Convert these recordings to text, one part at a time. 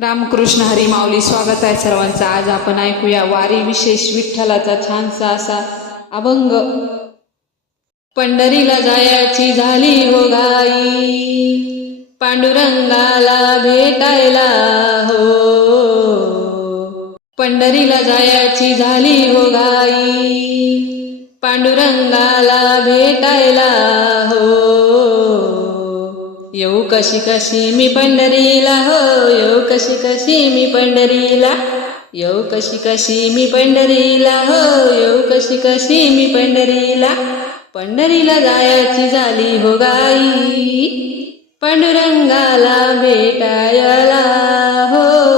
रामकृष्ण हरी माऊली स्वागत आहे सर्वांचं. आज आपण ऐकूया वारी विशेष विठ्ठलाचा छानसा असा अभंग. पंढरीला जायाची झाली हो गाई पांडुरंगाला भेटायला हो. पंढरीला जायाची झाली हो गाई पांडुरंगाला भेटायला हो. येऊ कशी कशी मी पंढरीला हो कशी कशी मी पंढरीला? येऊ कशी कशी मी पंढरीला? हो येऊ कशी कशी मी पंढरीला? पंढरीला जायची झाली हो गाई. पांडुरंगाला भेटायला हो.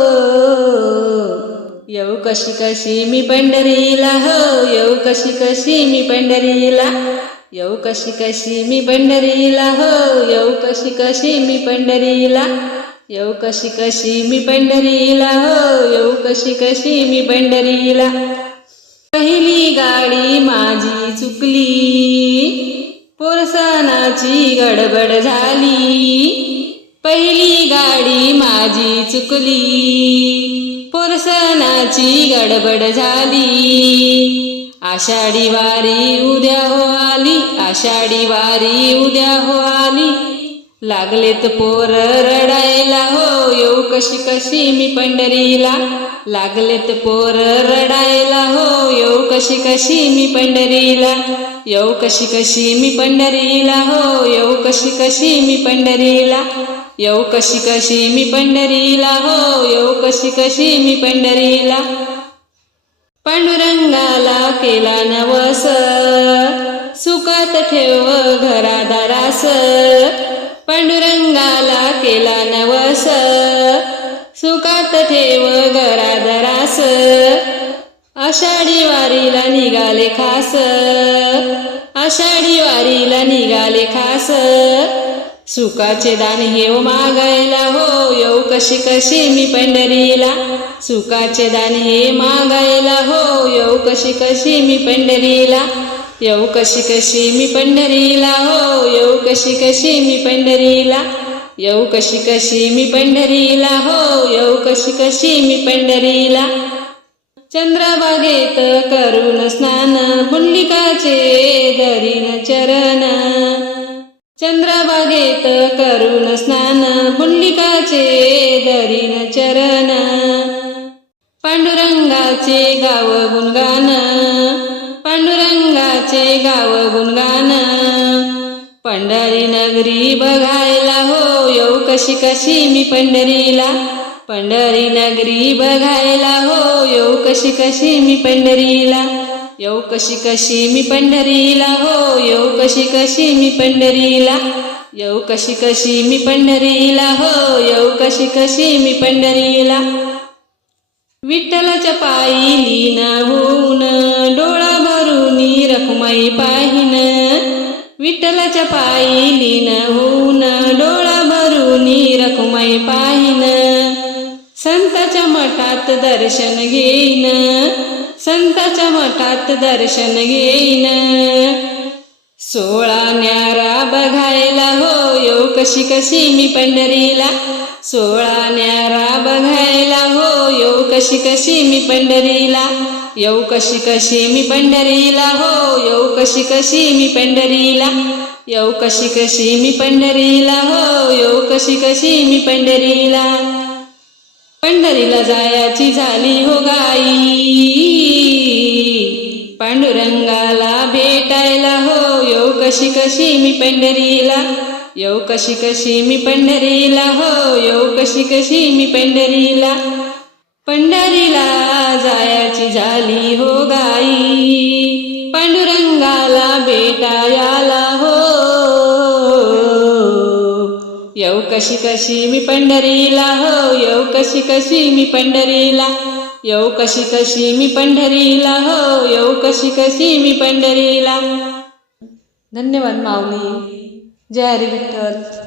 येऊ कशी कशी मी पंढरीला? हो येऊ कशी कशी मी पंढरीला? येऊ कशी कशी मी पंढरीला? हो येऊ कशी कशी मी पंढरीला? येऊ कशी कशी मी पंढरीला हो येऊ कशी कशी मी पंढरीला. पहिली गाडी माझी चुकली पोरसनाची गडबड झाली. पहिली गाडी माझी चुकली पोरसनाची गडबड झाली. आषाढी वारी उद्या हो आली आषाढी वारी उद्या हो आली. लागलेत पोर रडायला. हो येऊ कशी कशी मी पंढरीला. लागलेत पोर रडायला. हो येऊ कशी कशी मी पंढरीला. येऊ कशी कशी मी पंढरीला. हो येऊ कशी कशी मी पंढरीला. येऊ कशी कशी मी पंढरीला. हो येऊ कशी कशी मी पंढरीला. पांडुरंगाला केला नवस. सुखात ठेव घरादारास. पांडुरंगाला केला नवस. सुखात ठेव घरादारास आषाढी वारीला निघाले खास. आषाढी वारीला निघाले खास. सुखाचे दान हेव मागायला हो येऊ कशी कशी मी पंढरीला. सुखाचे दान हे मागायला हो येऊ कशी कशी मी पंढरीला. येऊ कशी कशी मी पंढरीला हो येऊ कशी कशी मी पंढरीला. येऊ कशी कशी मी पंढरीला हो येऊ कशी कशी मी पंढरीला. चंद्रबागेत करून स्नान पुंडिकाचे दरीन चरण. चंद्रबागेत करून स्नान पुंडिकाचे दरीन चरण. पांडुरंगाचे गाव गुणगान. देवाचे गाव गुणगान. पंढरी नगरी बघायला हो येऊ कशी कशी मी पंढरीला. पंढरी नगरी बघायला हो येऊ कशी कशी मी पंढरीला. येऊ कशी कशी मी पंढरीला हो येऊ कशी कशी मी पंढरीला. येऊ कशी कशी मी पंढरीला हो येऊ कशी कशी मी पंढरीला. विठ्ठलाच्या पायी लीन होऊन रखमाई पाहिन. विठ्ठलाच्या पायी लीन होऊन डोळा भरून रखुमय पाहिन. संताच्या मठात दर्शन घेईन. संताच्या मठात दर्शन घेईन. सोळा न्यारा बघायला हो यो कशी कशी मी पंढरीला. सोळा न्यारा बघायला हो येऊ कशी कशी मी पंढरीला. येऊ कशी कशी मी पंढरीला हो येऊ कशी कशी मी पंढरीला. येऊ कशी कशी मी पंढरीला हो येऊ कशी कशी मी पंढरीला. पंढरीला जायाची झाली हो गाई. पांडुरंगाला भेटायला हो येऊ कशी कशी मी पंढरीला. येऊ कशी कशी मी पंढरीला हो येऊ कशी कशी मी पंढरीला. पंढरीला जायाची झाली हो गाई पांडुरंगाला भेटायला हो. येऊ कशी कशी मी पंढरीला हो येऊ कशी कशी मी पंढरीला. येऊ कशी कशी मी पंढरीला हो येऊ कशी कशी मी पंढरीला. धन्यवाद माऊली. जय हरी विठ्ठल